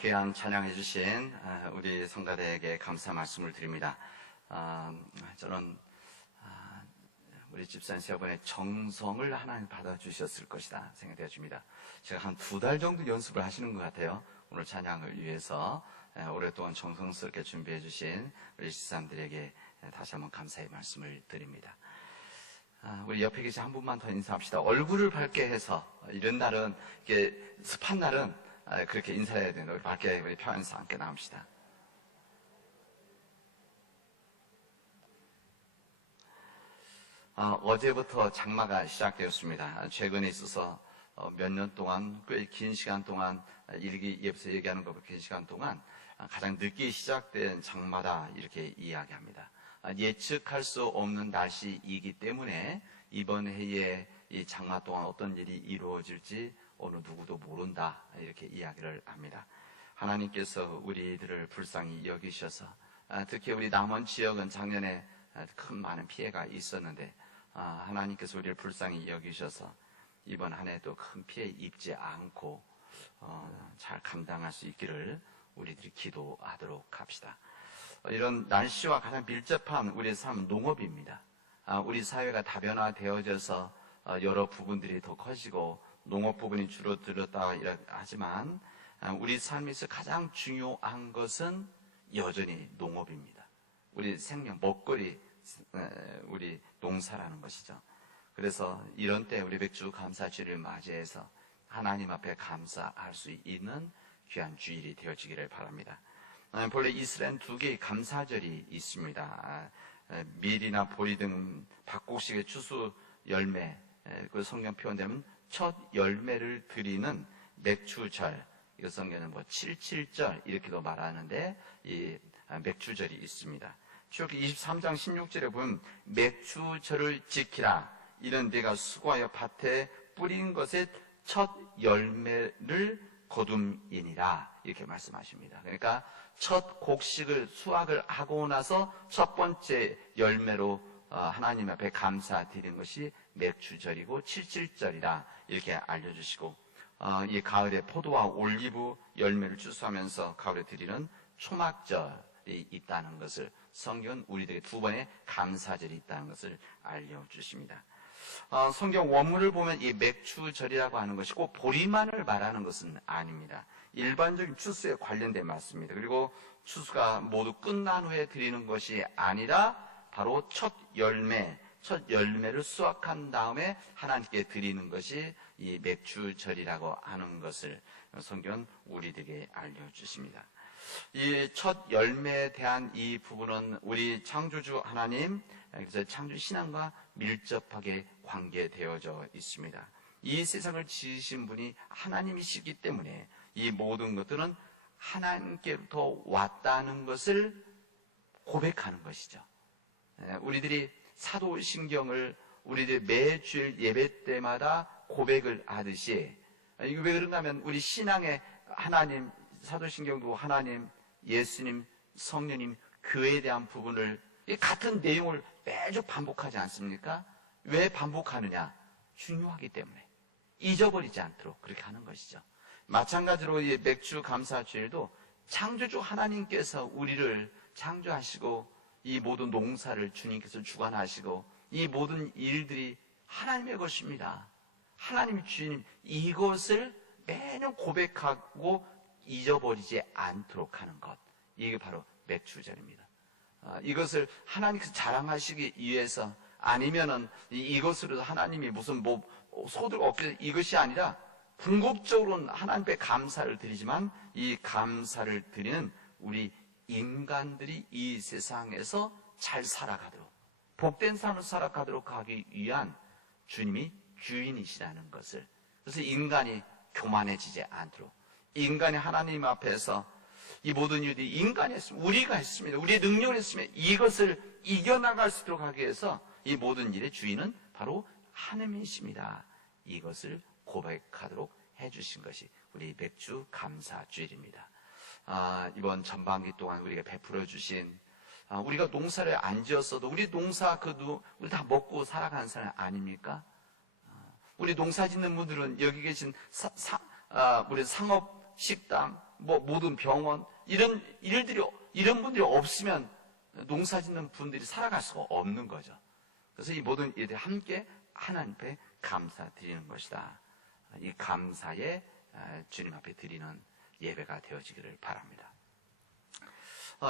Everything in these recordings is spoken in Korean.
귀한 찬양해 주신 우리 성가대에게 감사 말씀을 드립니다. 저는 우리 집사님 세 분의 정성을 하나님 받아주셨을 것이다 생각되어 집니다. 제가 한 2달 정도 연습을 하시는 것 같아요. 오늘 찬양을 위해서 오랫동안 정성스럽게 준비해 주신 우리 집사님들에게 다시 한번 감사의 말씀을 드립니다. 우리 옆에 계신 한 분만 더 인사합시다. 얼굴을 밝게 해서 이런 날은, 이렇게 습한 날은 그렇게 인사해야 된다. 우리 밝게 우리 평안에서 함께 나옵시다. 어제부터 장마가 시작되었습니다. 최근에 있어서 몇 년 동안, 꽤 긴 시간 동안, 옆에서 얘기하는 것보다 긴 시간 동안 가장 늦게 시작된 장마다 이렇게 이야기합니다. 예측할 수 없는 날씨이기 때문에 이번 해에 이 장마 동안 어떤 일이 이루어질지 어느 누구도 모른다, 이렇게 이야기를 합니다. 하나님께서 우리들을 불쌍히 여기셔서, 특히 우리 남원 지역은 작년에 큰 많은 피해가 있었는데 하나님께서 우리를 불쌍히 여기셔서 이번 한 해도 큰 피해 입지 않고 잘 감당할 수 있기를 우리들이 기도하도록 합시다. 이런 날씨와 가장 밀접한 우리의 삶은 농업입니다. 우리 사회가 다변화되어져서 여러 부분들이 더 커지고 농업 부분이 줄어들었다 하지만 우리 삶에서 가장 중요한 것은 여전히 농업입니다. 우리 생명, 먹거리, 우리 농사라는 것이죠. 그래서 이런 때 우리 백주 감사주일을 맞이해서 하나님 앞에 감사할 수 있는 귀한 주일이 되어지기를 바랍니다. 본래 이스라엘 2개의 감사절이 있습니다. 밀이나 보리 등 박곡식의 추수 열매, 그 성경 표현되면 첫 열매를 드리는 맥추절, 이거 성경은 77절 이렇게도 말하는데 이 맥추절이 있습니다. 출애굽기 23장 16절에 보면 맥추절을 지키라, 이런 데가 수고하여 밭에 뿌린 것의 첫 열매를 거둠이니라, 이렇게 말씀하십니다. 그러니까 첫 곡식을 수확을 하고 나서 첫 번째 열매로 하나님 앞에 감사드리는 것이 맥추절이고 77절이라 이렇게 알려주시고, 이 가을에 포도와 올리브 열매를 추수하면서 가을에 드리는 초막절이 있다는 것을, 성경은 우리들에게 2번의 감사절이 있다는 것을 알려주십니다. 성경 원문을 보면 이 맥추절이라고 하는 것이 꼭 보리만을 말하는 것은 아닙니다. 일반적인 추수에 관련된 말씀입니다. 그리고 추수가 모두 끝난 후에 드리는 것이 아니라 바로 첫 열매를 수확한 다음에 하나님께 드리는 것이 이 맥추절이라고 하는 것을 성경은 우리들에게 알려주십니다. 이 첫 열매에 대한 이 부분은 우리 창조주 하나님, 그래서 창조 신앙과 밀접하게 관계되어져 있습니다. 이 세상을 지으신 분이 하나님이시기 때문에 이 모든 것들은 하나님께로부터 왔다는 것을 고백하는 것이죠. 우리들이 사도신경을 우리들 매주일 예배 때마다 고백을 하듯이, 이거 왜 그런가 하면 우리 신앙의 하나님, 사도신경도 하나님, 예수님, 성령님, 교회에 대한 부분을 같은 내용을 매주 반복하지 않습니까? 왜 반복하느냐? 중요하기 때문에 잊어버리지 않도록 그렇게 하는 것이죠. 마찬가지로 이 맥주 감사주일도 창조주 하나님께서 우리를 창조하시고 이 모든 농사를 주님께서 주관하시고 이 모든 일들이 하나님의 것입니다. 하나님의 주님, 이것을 매년 고백하고 잊어버리지 않도록 하는 것, 이게 바로 맥추절입니다. 이것을 하나님께서 자랑하시기 위해서, 아니면은 이것으로 하나님이 무슨 소득 얻기, 이것이 아니라 궁극적으로는 하나님께 감사를 드리지만 이 감사를 드리는 우리 인간들이 이 세상에서 잘 살아가도록, 복된 삶을 살아가도록 하기 위한 주님이 주인이시라는 것을, 그래서 인간이 교만해지지 않도록, 인간이 하나님 앞에서 이 모든 일이 인간이 했습니다. 우리가 했습니다. 우리의 능력을 했으면 이것을 이겨나갈 수 있도록 하기 위해서 이 모든 일의 주인은 바로 하나님이십니다. 이것을 고백하도록 해주신 것이 우리 맥주 감사주일입니다. 이번 전반기 동안 우리가 베풀어 주신, 우리가 농사를 안 지었어도 우리 농사 우리 다 먹고 살아가는 사람 아닙니까? 우리 농사 짓는 분들은 여기 계신 우리 상업 식당, 모든 병원, 이런 분들이 없으면 농사 짓는 분들이 살아갈 수가 없는 거죠. 그래서 이 모든 일들이 함께 하나님 앞에 감사드리는 것이다. 이 감사에 주님 앞에 드리는 예배가 되어지기를 바랍니다.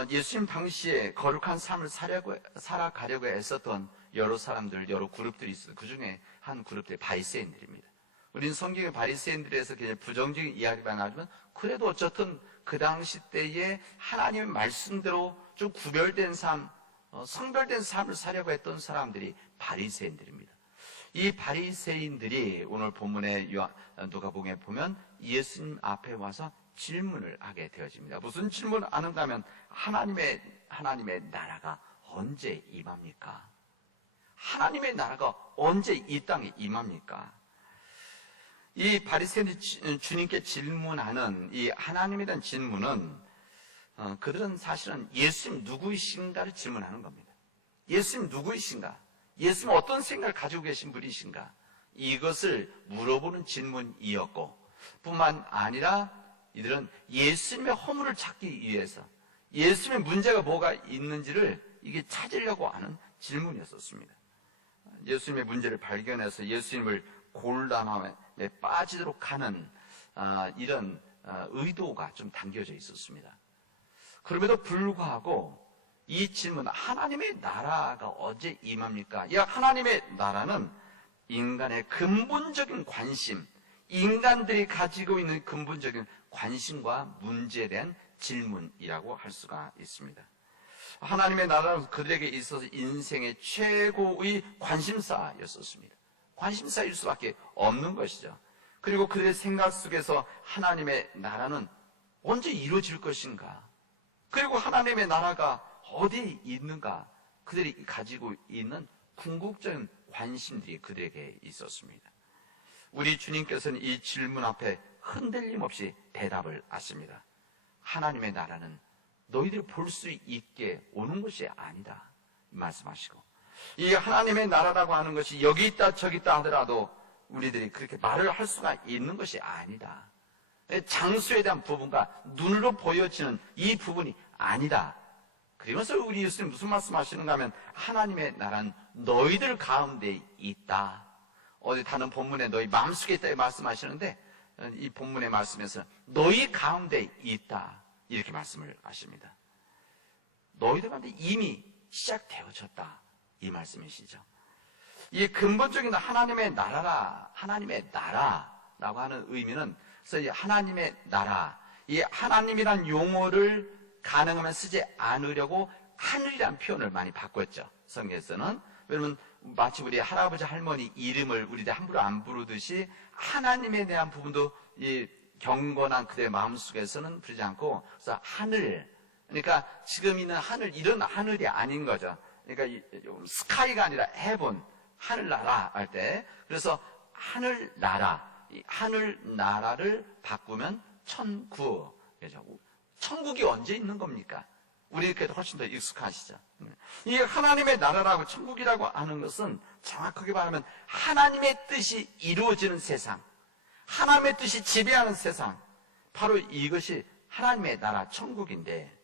예수님 당시에 거룩한 삶을 살아가려고 애썼던 여러 사람들, 여러 그룹들이 있어요. 그 중에 한 그룹들이 바리새인들입니다. 우리는 성경의 바리새인들에서 그냥 부정적인 이야기만 하지만 그래도 어쨌든 그 당시 때에 하나님의 말씀대로 좀 구별된 삶, 성별된 삶을 살려고 했던 사람들이 바리새인들입니다. 이 바리새인들이 오늘 본문의 누가복음에 보면 예수님 앞에 와서 질문을 하게 되어집니다. 무슨 질문을 하는가 하면 하나님의 나라가 언제 임합니까? 하나님의 나라가 언제 이 땅에 임합니까? 이 바리새인들이 주님께 질문하는 이 하나님에 대한 질문은 그들은 사실은 예수님 누구이신가를 질문하는 겁니다. 예수님 누구이신가? 예수님 어떤 생각을 가지고 계신 분이신가? 이것을 물어보는 질문이었고 뿐만 아니라 이들은 예수님의 허물을 찾기 위해서 예수님의 문제가 뭐가 있는지를 이게 찾으려고 하는 질문이었습니다. 예수님의 문제를 발견해서 예수님을 곤란함에 빠지도록 하는 이런 의도가 좀 담겨져 있었습니다. 그럼에도 불구하고 이 질문, 하나님의 나라가 언제 임합니까? 이 하나님의 나라는 인간의 근본적인 관심, 인간들이 가지고 있는 근본적인 관심과 문제에 대한 질문이라고 할 수가 있습니다. 하나님의 나라는 그들에게 있어서 인생의 최고의 관심사였었습니다. 관심사일 수밖에 없는 것이죠. 그리고 그들의 생각 속에서 하나님의 나라는 언제 이루어질 것인가? 그리고 하나님의 나라가 어디에 있는가? 그들이 가지고 있는 궁극적인 관심들이 그들에게 있었습니다. 우리 주님께서는 이 질문 앞에 흔들림 없이 대답을 하십니다. 하나님의 나라는 너희들이 볼 수 있게 오는 것이 아니다 말씀하시고, 이 하나님의 나라라고 하는 것이 여기 있다 저기 있다 하더라도 우리들이 그렇게 말을 할 수가 있는 것이 아니다. 장소에 대한 부분과 눈으로 보여지는 이 부분이 아니다. 그러면서 우리 예수님 무슨 말씀하시는가 하면 하나님의 나라는 너희들 가운데 있다. 어디 다른 본문에 너희 마음속에 있다 말씀하시는데 이 본문의 말씀에서 너희 가운데 있다 이렇게 말씀을 하십니다. 너희들 가운데 이미 시작되어졌다 이 말씀이시죠. 이 근본적인 하나님의 나라라고 하는 의미는 그래서 이 하나님의 나라, 이 하나님이란 용어를 가능하면 쓰지 않으려고 하늘이란 표현을 많이 바꿨죠. 성경에서는. 왜냐면 마치 우리 할아버지 할머니 이름을 우리들 함부로 안 부르듯이 하나님에 대한 부분도 이 경건한 그들의 마음속에서는 부르지 않고, 그래서 하늘, 그러니까 지금 있는 하늘, 이런 하늘이 아닌 거죠. 그러니까 스카이가 아니라 헤븐, 하늘나라 할 때, 그래서 하늘나라, 이 하늘나라를 바꾸면 천국. 천국이 언제 있는 겁니까? 우리에게도 훨씬 더 익숙하시죠. 이 하나님의 나라라고 천국이라고 하는 것은 정확하게 말하면 하나님의 뜻이 이루어지는 세상, 하나님의 뜻이 지배하는 세상, 바로 이것이 하나님의 나라 천국인데,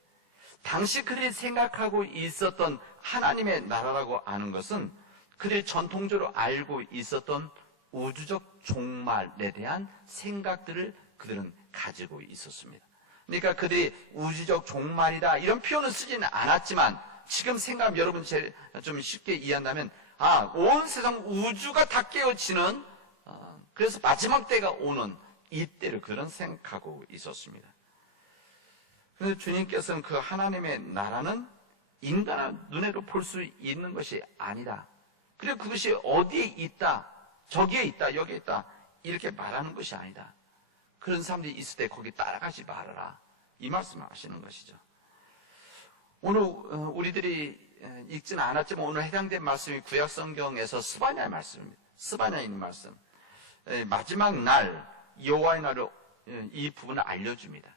당시 그들이 생각하고 있었던 하나님의 나라라고 하는 것은 그들이 전통적으로 알고 있었던 우주적 종말에 대한 생각들을 그들은 가지고 있었습니다. 그러니까 그들이 우주적 종말이다 이런 표현을 쓰지는 않았지만 지금 생각하면 여러분 제일 좀 쉽게 이해한다면 온 세상 우주가 다 깨어지는 그래서 마지막 때가 오는 이때를 그런 생각하고 있었습니다. 그런데 주님께서는 그 하나님의 나라는 인간의 눈으로 볼 수 있는 것이 아니다. 그리고 그것이 어디에 있다, 저기에 있다, 여기에 있다 이렇게 말하는 것이 아니다. 그런 사람들이 있을 때 거기 따라가지 말아라 이 말씀을 하시는 것이죠. 오늘 우리들이 읽지는 않았지만 오늘 해당된 말씀이 구약 성경에서 스바냐의 말씀입니다. 스바냐에 있는 말씀. 마지막 날 여호와의 날을 이 부분을 알려줍니다.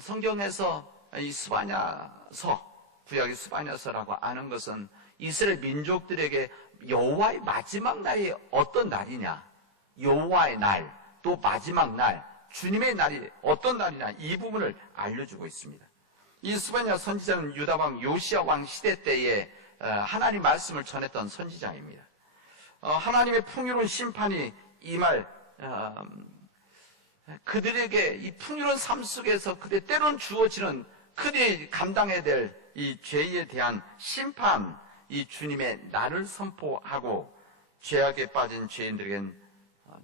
성경에서 이 스바냐서, 구약의 스바냐서라고 하는 것은 이스라엘 민족들에게 여호와의 마지막 날이 어떤 날이냐, 여호와의 날, 또 마지막 날, 주님의 날이 어떤 날이냐 이 부분을 알려주고 있습니다. 이 스바냐 선지자는 유다왕 요시야 왕 시대 때에 하나님 말씀을 전했던 선지자입니다. 하나님의 풍요로운 심판이 임할 그들에게 이 풍요로운 삶 속에서 그들 때로는 주어지는 그들이 감당해야 될 이 죄에 대한 심판, 이 주님의 날을 선포하고 죄악에 빠진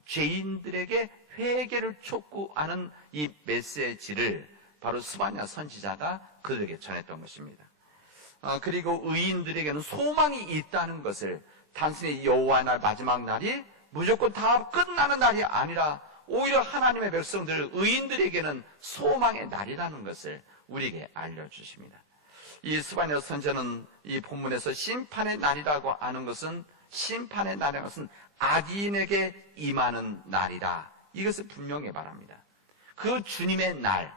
죄인들에게 회개를 촉구하는 이 메시지를 바로 스바냐 선지자가 그들에게 전했던 것입니다. 그리고 의인들에게는 소망이 있다는 것을 단순히 여호와 날 마지막 날이 무조건 다 끝나는 날이 아니라 오히려 하나님의 백성들 의인들에게는 소망의 날이라는 것을 우리에게 알려주십니다. 이 스바냐 선지자는 이 본문에서 심판의 날이라고 하는 것은 심판의 날이라는 것은 악인에게 임하는 날이다. 이것을 분명히 말합니다. 그 주님의 날,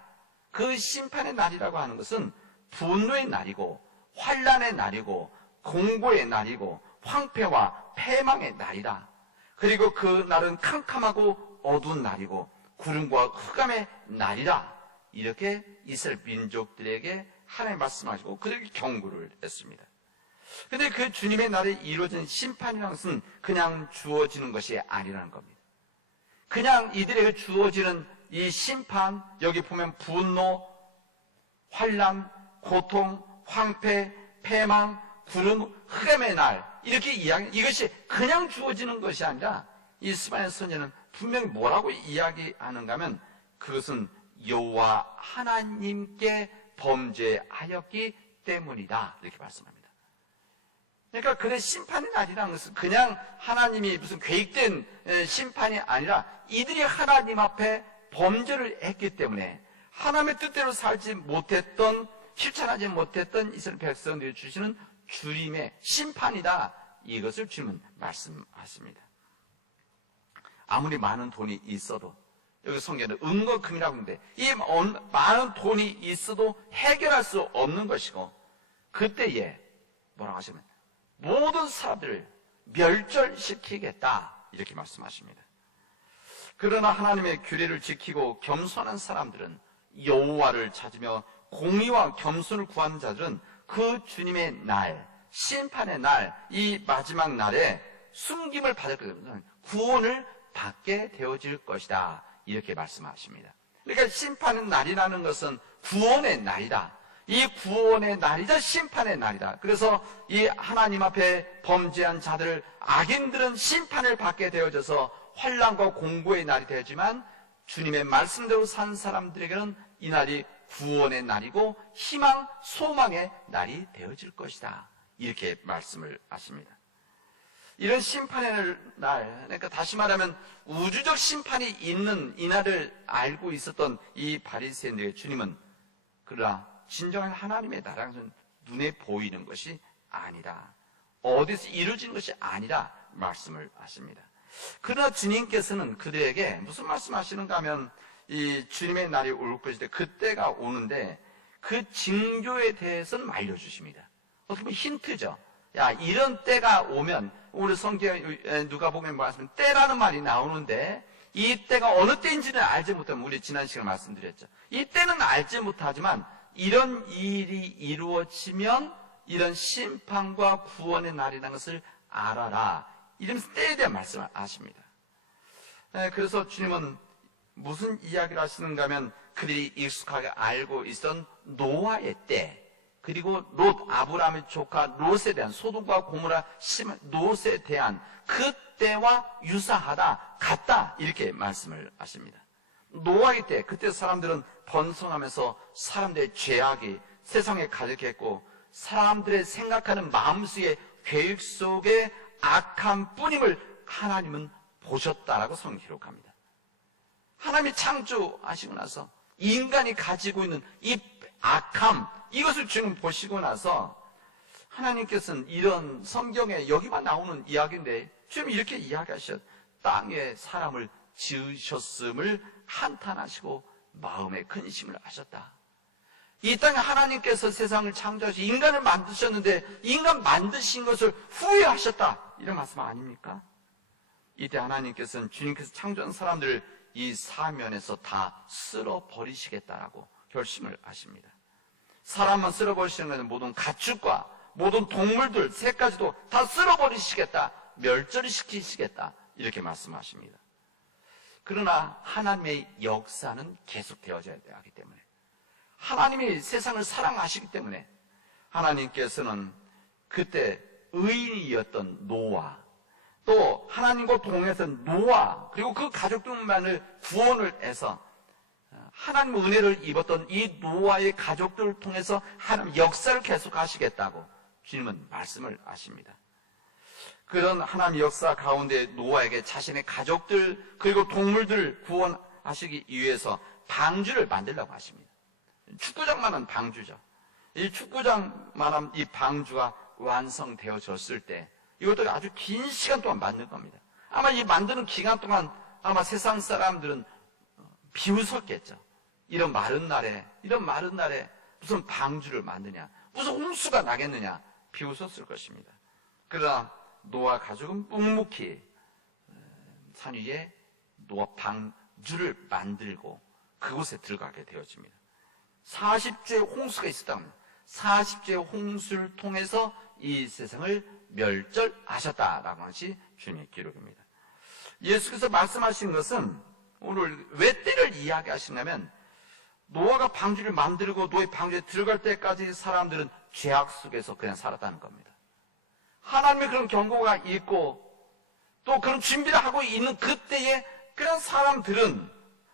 그 심판의 날이라고 하는 것은 분노의 날이고 환난의 날이고 공고의 날이고 황폐와 패망의 날이다. 그리고 그 날은 캄캄하고 어두운 날이고 구름과 흑암의 날이다. 이렇게 이스라엘 민족들에게 하나님 말씀하시고 그들에게 경고를 했습니다. 그런데 그 주님의 날에 이루어진 심판이라는 것은 그냥 주어지는 것이 아니라는 겁니다. 그냥 이들에게 주어지는 이 심판, 여기 보면 분노, 환난, 고통, 황폐, 패망, 구름, 흑암의 날 이렇게 이것이 그냥 주어지는 것이 아니라 이 스바냐 선지자는 분명히 뭐라고 이야기하는가 하면 그것은 여호와 하나님께 범죄하였기 때문이다 이렇게 말씀합니다. 그러니까 그의 심판의 날이라는 것은 그냥 하나님이 무슨 계획된 심판이 아니라 이들이 하나님 앞에 범죄를 했기 때문에 하나님의 뜻대로 살지 못했던 실천하지 못했던 이스라엘 백성들이 주시는 주님의 심판이다. 이것을 주님은 말씀하십니다. 아무리 많은 돈이 있어도 여기 성경에는 은과 금이라고 하는데 이 많은 돈이 있어도 해결할 수 없는 것이고 그때에 뭐라고 하시면 모든 사람들을 멸절시키겠다 이렇게 말씀하십니다. 그러나 하나님의 규례를 지키고 겸손한 사람들은 여호와를 찾으며 공의와 겸손을 구하는 자들은 그 주님의 날, 심판의 날, 이 마지막 날에 숨김을 받을 것입니다. 구원을 받게 되어질 것이다. 이렇게 말씀하십니다. 그러니까 심판의 날이라는 것은 구원의 날이다. 이 구원의 날이자 심판의 날이다. 그래서 이 하나님 앞에 범죄한 자들, 악인들은 심판을 받게 되어져서 환난과 공고의 날이 되지만 주님의 말씀대로 산 사람들에게는 이 날이 구원의 날이고 희망, 소망의 날이 되어질 것이다. 이렇게 말씀을 하십니다. 이런 심판의 날, 그러니까 다시 말하면 우주적 심판이 있는 이 날을 알고 있었던 이 바리새인들의 주님은 그러나 진정한 하나님의 나라는 것은 눈에 보이는 것이 아니다. 어디서 이루어지는 것이 아니라 말씀을 하십니다. 그러나 주님께서는 그들에게 무슨 말씀하시는가 하면 이 주님의 날이 올 것인데 그때가 오는데 그 징조에 대해서는 알려주십니다. 어떻게 보면 힌트죠. 야, 이런 때가 오면 우리 성경에 누가복음에 말하면 때라는 말이 나오는데 이 때가 어느 때인지는 알지 못하면 우리 지난 시간에 말씀드렸죠. 이 때는 알지 못하지만 이런 일이 이루어지면 이런 심판과 구원의 날이라는 것을 알아라. 이러면서 때에 대한 말씀을 하십니다. 그래서 주님은 무슨 이야기를 하시는가 하면 그들이 익숙하게 알고 있던 노아의 때 그리고 롯, 아브라함의 조카 롯에 대한 소돔과 고모라 롯에 대한 그 때와 유사하다, 같다 이렇게 말씀을 하십니다. 노아의 때, 그때 사람들은 번성하면서 사람들의 죄악이 세상에 가득했고 사람들의 생각하는 마음속의 계획 속에 악한 뿐임을 하나님은 보셨다라고 성경 기록합니다. 하나님이 창조하시고 나서 인간이 가지고 있는 이 악함, 이것을 주님 보시고 나서 하나님께서는 이런 성경에 여기만 나오는 이야기인데 주님 이렇게 이야기하셨. 땅에 사람을 지으셨음을 한탄하시고 마음에 근심을 하셨다. 이 땅에 하나님께서 세상을 창조하시고 인간을 만드셨는데 인간 만드신 것을 후회하셨다. 이런 말씀 아닙니까? 이때 하나님께서는 주님께서 창조한 사람들을 이 사면에서 다 쓸어버리시겠다라고 결심을 하십니다. 사람만 쓸어버리시는 것은 모든 가축과 모든 동물들, 새까지도 다 쓸어버리시겠다, 멸절을 시키시겠다, 이렇게 말씀하십니다. 그러나 하나님의 역사는 계속되어져야 하기 때문에, 하나님이 세상을 사랑하시기 때문에 하나님께서는 그때 의인이었던 노아, 또 하나님과 동행해서 노아, 그리고 그 가족들만을 구원을 해서 하나님의 은혜를 입었던 이 노아의 가족들을 통해서 하나님 역사를 계속하시겠다고 주님은 말씀을 하십니다. 그런 하나님의 역사 가운데 노아에게 자신의 가족들 그리고 동물들을 구원하시기 위해서 방주를 만들려고 하십니다. 축구장만한 방주죠. 이 축구장만한 이 방주가 완성되어졌을 때 이것도 아주 긴 시간 동안 만든 겁니다. 아마 이 만드는 기간 동안 아마 세상 사람들은 비웃었겠죠. 이런 마른 날에 무슨 방주를 만드냐, 무슨 홍수가 나겠느냐, 비웃었을 것입니다. 그러나 노아 가족은 묵묵히 산 위에 노아 방주를 만들고 그곳에 들어가게 되어집니다. 40주의 홍수가 있었다고 합니다. 40주의 홍수를 통해서 이 세상을 멸절하셨다라고 하는 것이 주님의 기록입니다. 예수께서 말씀하신 것은 오늘 왜 때를 이야기하시냐면, 노아가 방주를 만들고 노아의 방주에 들어갈 때까지 사람들은 죄악 속에서 그냥 살았다는 겁니다. 하나님의 그런 경고가 있고 또 그런 준비를 하고 있는 그때에 그런 사람들은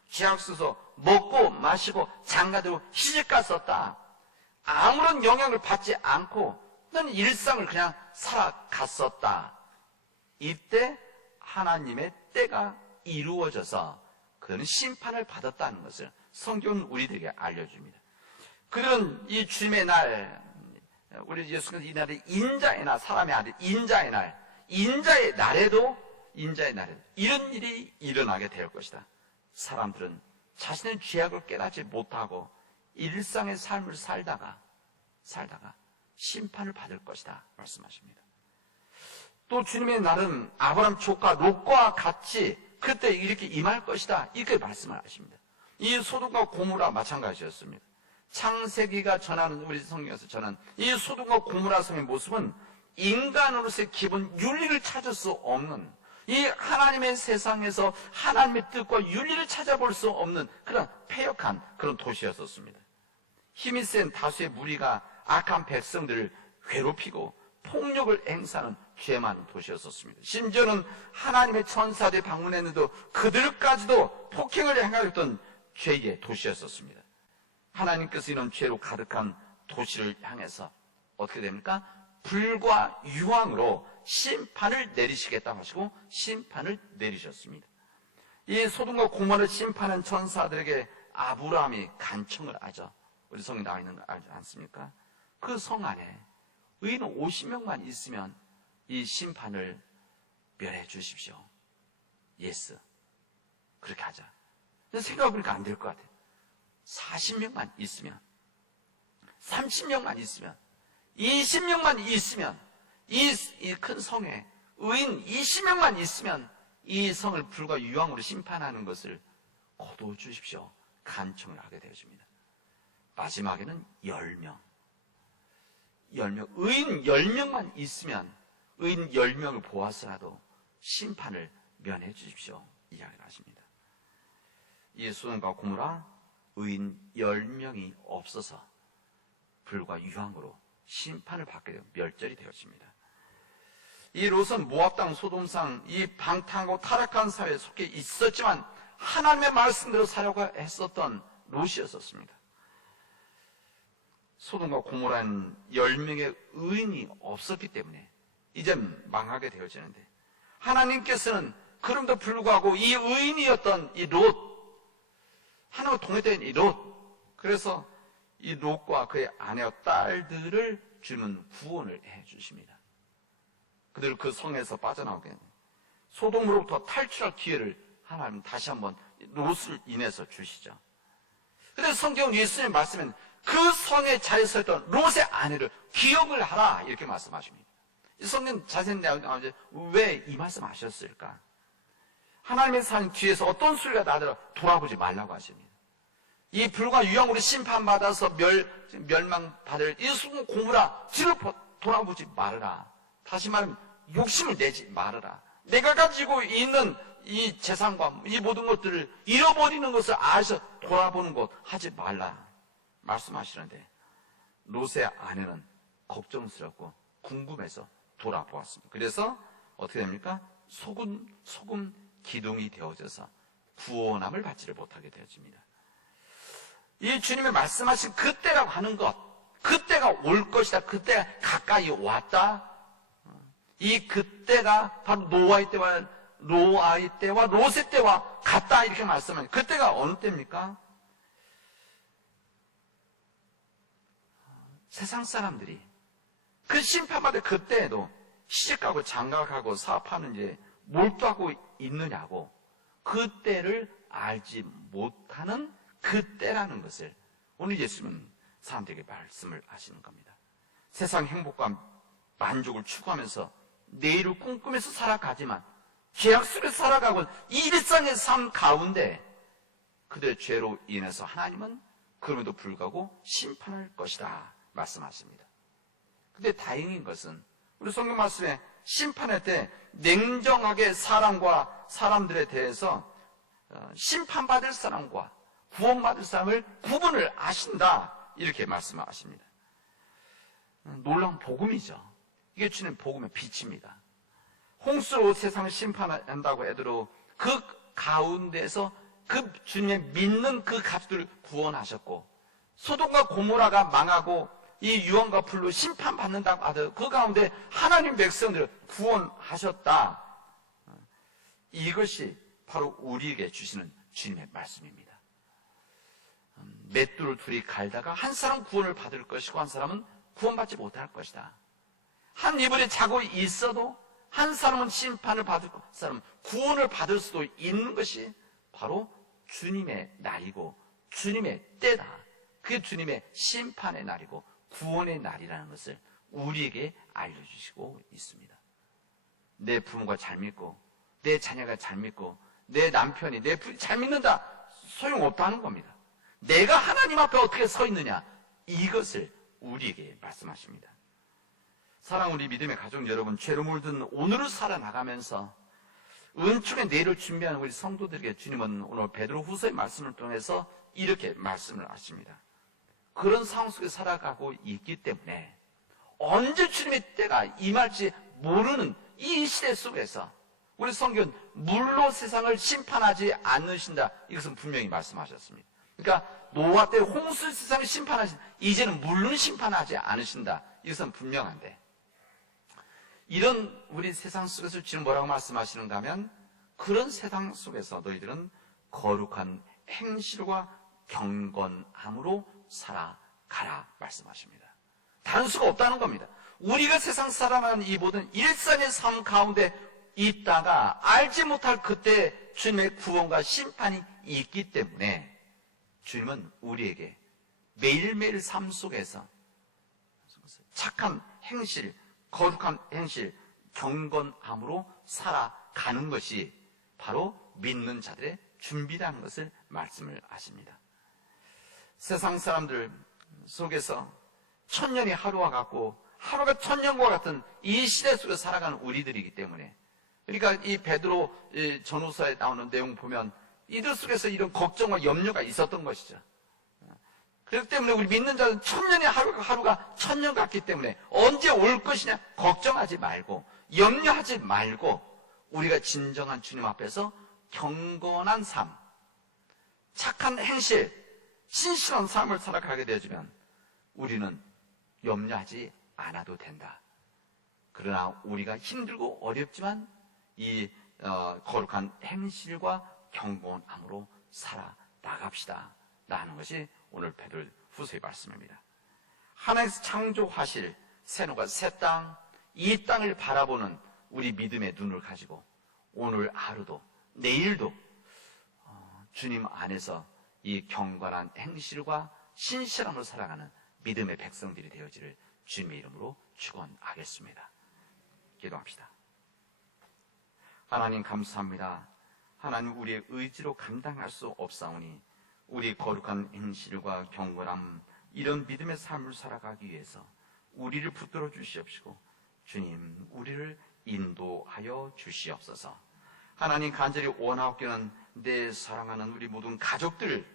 죄악 속에서 먹고 마시고 장가들고 시집가 썼다. 아무런 영향을 받지 않고 그냥 일상을 그냥 살아갔었다. 이때 하나님의 때가 이루어져서 그는 심판을 받았다는 것을 성경은 우리들에게 알려줍니다. 그런 이 주님의 날, 우리 예수께서 이 날에 인자의 날, 사람의 아들 인자의 날, 인자의 날에도 이런 일이 일어나게 될 것이다. 사람들은 자신의 죄악을 깨닫지 못하고 일상의 삶을 살다가 심판을 받을 것이다 말씀하십니다. 또 주님의 날은 아브라함 조카 롯과 같이 그때 이렇게 임할 것이다 이렇게 말씀을 하십니다. 이 소돔과 고모라 마찬가지였습니다. 창세기가 전하는, 우리 성경에서 전하는 이 소돔과 고모라 성의 모습은 인간으로서의 기본 윤리를 찾을 수 없는, 이 하나님의 세상에서 하나님의 뜻과 윤리를 찾아볼 수 없는 그런 패역한 그런 도시였었습니다. 힘이 센 다수의 무리가 악한 백성들을 괴롭히고 폭력을 행사하는 죄 많은 도시였었습니다. 심지어는 하나님의 천사들이 방문했는데도 그들까지도 폭행을 행하였던 죄의 도시였었습니다. 하나님께서 이런 죄로 가득한 도시를 향해서 어떻게 됩니까? 불과 유황으로 심판을 내리시겠다고 하시고 심판을 내리셨습니다. 이 소돔과 고모를 심판한 천사들에게 아브라함이 간청을 하죠. 우리 성경에 나와 있는 거 알지 않습니까? 그 성 안에 의인 50명만 있으면 이 심판을 멸해 주십시오. 예스. 그렇게 하자. 생각해보니까 안 될 것 같아요. 40명만 있으면, 30명만 있으면, 20명만 있으면, 이 큰 성에 의인 20명만 있으면 이 성을 불과 유황으로 심판하는 것을 거두어 주십시오. 간청을 하게 되어집니다. 마지막에는 10명. 의인 10명만 있으면 의인 10명을 보아서라도 심판을 면해 주십시오. 이야기를 하십니다. 이 소돔과 고모라 의인 10명이 없어서 불과 유황으로 심판을 받게 되어 멸절이 되었습니다. 이 롯은 모압 땅 소돔상 이 방탕하고 타락한 사회에 속해 있었지만 하나님의 말씀대로 살려고 했었던 롯이었었습니다. 소돔과 고모라는 10명의 의인이 없었기 때문에 이젠 망하게 되어지는데, 하나님께서는 그럼에도 불구하고 이 의인이었던 이 롯, 하나님과 동행된 이 롯, 그래서 이 롯과 그의 아내와 딸들을 주님은 구원을 해 주십니다. 그들을 그 성에서 빠져나오게 됩니다. 소돔으로부터 탈출할 기회를 하나님 다시 한번 롯을 인해서 주시죠. 그래서 성경은 예수님의 말씀에는 그 성에 자리에 서 있던 롯의 아내를 기억을 하라 이렇게 말씀하십니다. 이 성경 자세히 나오는데 왜 이 말씀 하셨을까? 하나님의 산 뒤에서 어떤 소리가 나더라 돌아보지 말라고 하십니다. 이 불과 유황으로 심판받아서 멸망받을 이 순간 고무라 뒤를 돌아보지 말아라. 다시 말하면 욕심을 내지 말아라. 내가 가지고 있는 이 재산과 이 모든 것들을 잃어버리는 것을 아셔 돌아보는 것 하지 말라 말씀하시는데, 롯의 아내는 걱정스럽고 궁금해서 돌아보았습니다. 그래서 어떻게 됩니까? 소금 기둥이 되어져서 구원함을 받지를 못하게 되어집니다. 이 주님의 말씀하신 그때라고 하는 것, 그때가 올 것이다, 그때가 가까이 왔다, 이 그때가 바로 노아의 때와 롯의 때와 같다, 이렇게 말씀하는 그때가 어느 때입니까? 세상 사람들이 그 심판받을 그때에도 시집가고 장가가고 사업하는 일에 몰두하고 있느냐고, 그때를 알지 못하는 그때라는 것을 오늘 예수님은 사람들에게 말씀을 하시는 겁니다. 세상 행복과 만족을 추구하면서 내일을 꿈꾸면서 살아가지만 죄악 속에 살아가고 이 일상의 삶 가운데 그들의 죄로 인해서 하나님은 그럼에도 불구하고 심판할 것이다 말씀하십니다. 근데 다행인 것은 우리 성경 말씀에 심판할 때 냉정하게 사람과 사람들에 대해서 심판받을 사람과 구원받을 사람을 구분을 하신다, 이렇게 말씀하십니다. 놀라운 복음이죠. 이게 주는 복음의 빛입니다. 홍수로 세상을 심판한다고 해도 그 가운데서 그 주님의 믿는 그 가족들을 구원하셨고, 소돔과 고모라가 망하고 이 유황과 불로 심판받는다고 하더라도 그 가운데 하나님 백성들을 구원하셨다. 이것이 바로 우리에게 주시는 주님의 말씀입니다. 맷돌을 둘이 갈다가 한 사람 구원을 받을 것이고 한 사람은 구원받지 못할 것이다. 한 이불에 자고 있어도 한 사람은 심판을 받을 것, 한 사람은 구원을 받을 수도 있는 것이 바로 주님의 날이고 주님의 때다. 그게 주님의 심판의 날이고 구원의 날이라는 것을 우리에게 알려주시고 있습니다. 내 부모가 잘 믿고 내 자녀가 잘 믿고 내 남편이 내 부인이 잘 믿는다, 소용없다는 겁니다. 내가 하나님 앞에 어떻게 서 있느냐, 이것을 우리에게 말씀하십니다. 사랑하는 우리 믿음의 가족 여러분, 죄로 물든 오늘을 살아나가면서 은총의 내일을 준비하는 우리 성도들에게 주님은 오늘 베드로후서의 말씀을 통해서 이렇게 말씀을 하십니다. 그런 상황 속에 살아가고 있기 때문에 언제 주님의 때가 임할지 모르는 이 시대 속에서 우리 성경은 물로 세상을 심판하지 않으신다, 이것은 분명히 말씀하셨습니다. 그러니까 노아 때 홍수 세상을 심판하신다, 이제는 물론 심판하지 않으신다, 이것은 분명한데, 이런 우리 세상 속에서 주님 뭐라고 말씀하시는가 하면, 그런 세상 속에서 너희들은 거룩한 행실과 경건함으로 살아가라 말씀하십니다. 다른 수가 없다는 겁니다. 우리가 세상 살아가는 이 모든 일상의 삶 가운데 있다가 알지 못할 그때 주님의 구원과 심판이 있기 때문에 주님은 우리에게 매일매일 삶 속에서 착한 행실, 거룩한 행실, 경건함으로 살아가는 것이 바로 믿는 자들의 준비라는 것을 말씀을 하십니다. 세상 사람들 속에서 천년이 하루와 같고 하루가 천년과 같은 이 시대 속에 살아가는 우리들이기 때문에, 그러니까 이 베드로 전후서에 나오는 내용 보면 이들 속에서 이런 걱정과 염려가 있었던 것이죠. 그렇기 때문에 우리 믿는 자는 천년의 하루가 천년 같기 때문에 언제 올 것이냐 걱정하지 말고 염려하지 말고 우리가 진정한 주님 앞에서 경건한 삶, 착한 행실, 신실한 삶을 살아가게 되어지면 우리는 염려하지 않아도 된다. 그러나 우리가 힘들고 어렵지만 이 거룩한 행실과 경건함으로 살아나갑시다 라는 것이 오늘 베드로후서의 말씀입니다. 하나님께서 창조하실 새노가 새 땅, 이 땅을 바라보는 우리 믿음의 눈을 가지고 오늘 하루도 내일도 주님 안에서 이 경건한 행실과 신실함으로 살아가는 믿음의 백성들이 되어지를 주님의 이름으로 축원하겠습니다. 기도합시다. 하나님 감사합니다. 하나님 우리의 의지로 감당할 수 없사오니 우리 거룩한 행실과 경건함, 이런 믿음의 삶을 살아가기 위해서 우리를 붙들어 주시옵시고 주님 우리를 인도하여 주시옵소서. 하나님 간절히 원하옵기는 내 사랑하는 우리 모든 가족들,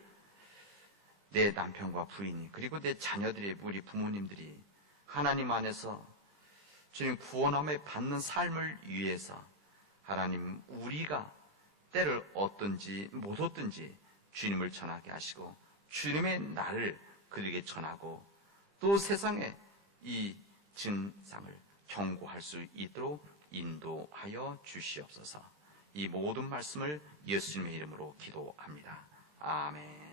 내 남편과 부인이, 그리고 내 자녀들이, 우리 부모님들이 하나님 안에서 주님 구원함에 받는 삶을 위해서 하나님 우리가 때를 얻든지 못 얻든지 주님을 전하게 하시고 주님의 날을 그들에게 전하고 또 세상에 이 증상을 경고할 수 있도록 인도하여 주시옵소서. 이 모든 말씀을 예수님의 이름으로 기도합니다. 아멘.